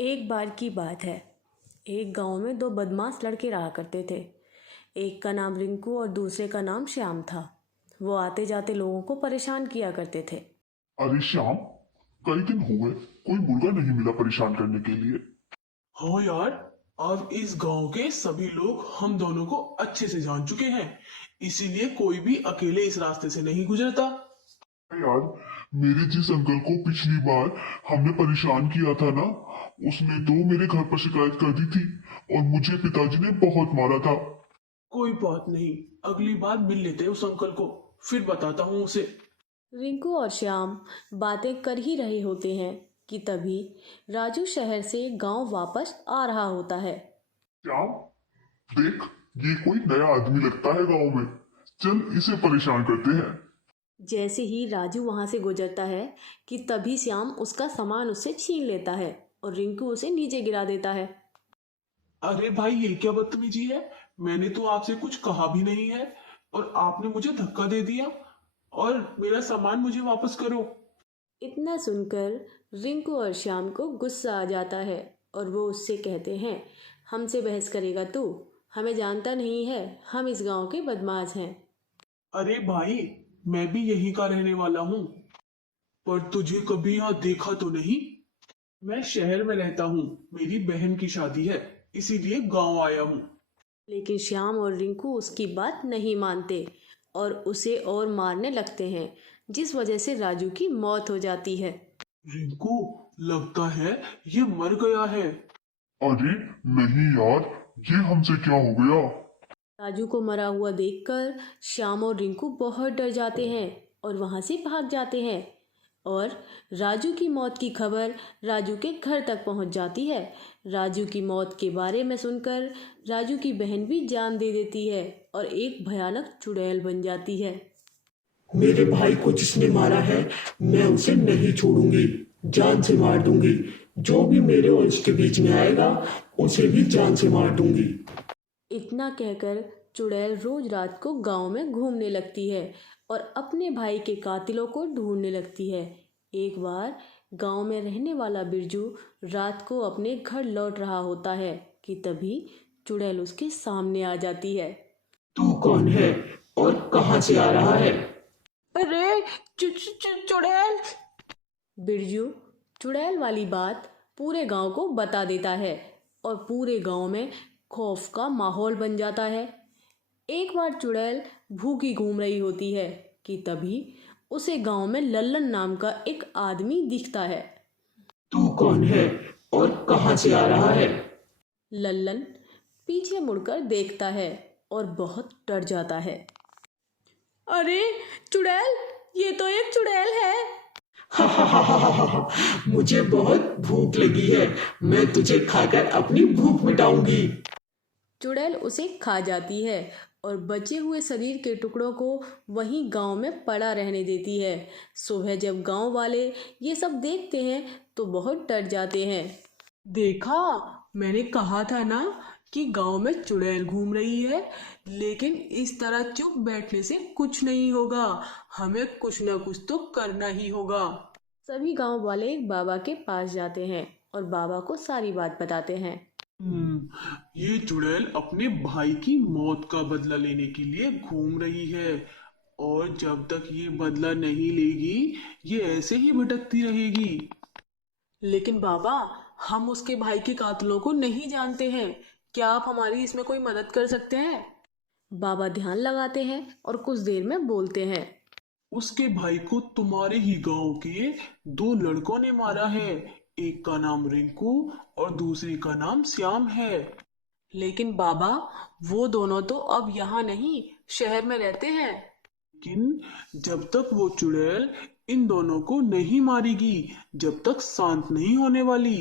एक बार की बात है। एक गांव में दो बदमाश लड़के रहा करते थे। एक का नाम रिंकू और दूसरे का नाम श्याम था। वो आते जाते लोगों को परेशान किया करते थे। अरे श्याम, कई दिन हो गए, कोई मुर्गा नहीं मिला परेशान करने के लिए। हाँ यार, अब इस गांव के सभी लोग हम दोनों को अच्छे से जान चुके हैं। इसीलिए कोई भी अकेले इस रास्ते से नहीं गुजरता। अरे यार, मेरे जिस अंकल को पिछली बार हमने परेशान किया था ना, उसने तो मेरे घर पर शिकायत कर दी थी और मुझे पिताजी ने बहुत मारा था। कोई बात नहीं, अगली बार मिल लेते हैं उस अंकल को, फिर बताता हूँ उसे। रिंकू और श्याम बातें कर ही रहे होते हैं कि तभी राजू शहर से गांव वापस आ रहा होता है। श्याम, देख, ये कोई नया आदमी लगता है गांव में। चल इसे परेशान करते हैं। जैसे ही राजू वहां से गुजरता है कि तभी श्याम उसका सामान उससे छीन लेता है और रिंकू उसे नीचे गिरा देता है। अरे भाई, ये क्या बदतमीजी है। मैंने तो आपसे कुछ कहा भी नहीं है और आपने मुझे धक्का दे दिया। और मेरा सामान मुझे वापस करो। इतना सुनकर रिंकू और श्याम को गुस्सा आ जाता है और वो उससे कहते हैं, हमसे बहस करेगा तू? हमें जानता नहीं है, हम इस गांव के बदमाश हैं। अरे भाई, मैं भी यहीं का रहने वाला हूँ, पर तुझे कभी यहाँ देखा तो नहीं। मैं शहर में रहता हूँ, मेरी बहन की शादी है, इसीलिए गांव आया हूँ। लेकिन श्याम और रिंकू उसकी बात नहीं मानते और उसे और मारने लगते हैं, जिस वजह से राजू की मौत हो जाती है। रिंकू, लगता है ये मर गया है। अरे नहीं यार, ये हमसे क्या हो गया। राजू को मरा हुआ देखकर श्याम और रिंकू बहुत डर जाते हैं और वहां से भाग जाते हैं। और राजू की मौत की खबर राजू के घर तक पहुंच जाती है। राजू की मौत के बारे में सुनकर राजू की बहन भी जान दे देती है और एक भयानक चुड़ैल बन जाती है। मेरे भाई को जिसने मारा है, मैं उसे नहीं छोड़ूंगी, जान से मार दूंगी। जो भी मेरे और इसके बीच में आएगा, उसे भी जान से मार दूंगी। इतना कहकर चुड़ैल रोज रात को गांव में घूमने लगती है और अपने भाई के कातिलों को ढूंढने लगती है। एक बार गांव में रहने वाला बिरजू रात को अपने घर लौट रहा होता है कि तभी चुड़ैल उसके सामने आ जाती है। तू कौन है और कहाँ से आ रहा है? अरे, चुड़ैल। बिरजू चुड़ैल वाली बात पूरे गांव को बता देता है और पूरे गांव में खौफ का माहौल बन जाता है। एक बार चुड़ैल भूखी घूम रही होती है कि तभी उसे गांव में लल्लन नाम का एक आदमी दिखता है। तू कौन है और कहाँ से आ रहा है? लल्लन पीछे मुड़कर देखता है और बहुत डर जाता है। अरे चुड़ैल, ये तो एक चुड़ैल है। मुझे बहुत भूख लगी है, मैं तुझे खाकर अपनी भूख मिटाऊंगी। चुड़ैल उसे खा जाती है और बचे हुए शरीर के टुकड़ों को वहीं गांव में पड़ा रहने देती है। सुबह जब गांव वाले ये सब देखते हैं तो बहुत डर जाते हैं। देखा, मैंने कहा था ना कि गांव में चुड़ैल घूम रही है। लेकिन इस तरह चुप बैठने से कुछ नहीं होगा, हमें कुछ ना कुछ तो करना ही होगा। सभी गांव वाले एक बाबा के पास जाते हैं और बाबा को सारी बात बताते हैं। ये चुड़ैल अपने भाई की मौत का बदला लेने के लिए घूम रही है, और जब तक ये बदला नहीं लेगी, ये ऐसे ही भटकती रहेगी। लेकिन बाबा, हम उसके भाई के कातिलों को नहीं जानते हैं। क्या आप हमारी इसमें कोई मदद कर सकते हैं? बाबा ध्यान लगाते हैं और कुछ देर में बोलते हैं। उसके भाई को तुम्हारे ही गांव के दो लड़कों ने मारा है। एक का नाम रिंकू और दूसरे का नाम श्याम है। लेकिन बाबा, वो दोनों तो अब यहाँ नहीं, शहर में रहते हैं। लेकिन जब तक वो चुड़ैल इन दोनों को नहीं मारेगी, जब तक शांत नहीं होने वाली।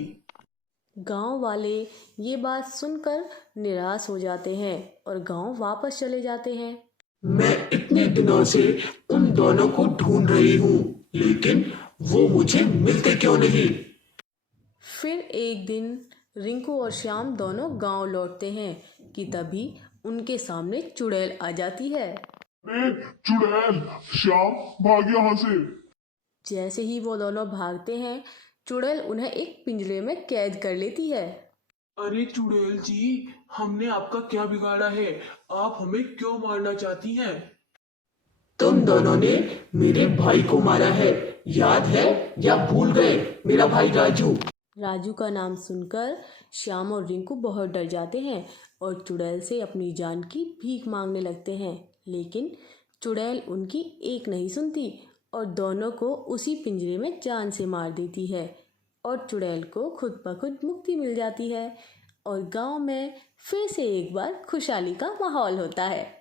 गांव वाले ये बात सुनकर निराश हो जाते हैं और गांव वापस चले जाते हैं। मैं इतने दिनों से उन दोनों को ढूंढ रही हूँ, लेकिन वो मुझे मिलते क्यों नहीं? फिर एक दिन रिंकू और श्याम दोनों गांव लौटते हैं कि तभी उनके सामने चुड़ैल आ जाती है। अरे चुड़ैल, श्याम भाग यहाँ से। जैसे ही वो दोनों भागते हैं, चुड़ैल उन्हें एक पिंजरे में कैद कर लेती है। अरे चुड़ैल जी, हमने आपका क्या बिगाड़ा है? आप हमें क्यों मारना चाहती हैं? तुम दोनों ने मेरे भाई को मारा है, याद है या भूल गए? मेरा भाई राजू। राजू का नाम सुनकर श्याम और रिंकू बहुत डर जाते हैं और चुड़ैल से अपनी जान की भीख मांगने लगते हैं, लेकिन चुड़ैल उनकी एक नहीं सुनती और दोनों को उसी पिंजरे में जान से मार देती है और चुड़ैल को खुद ब खुद मुक्ति मिल जाती है और गांव में फिर से एक बार खुशहाली का माहौल होता है।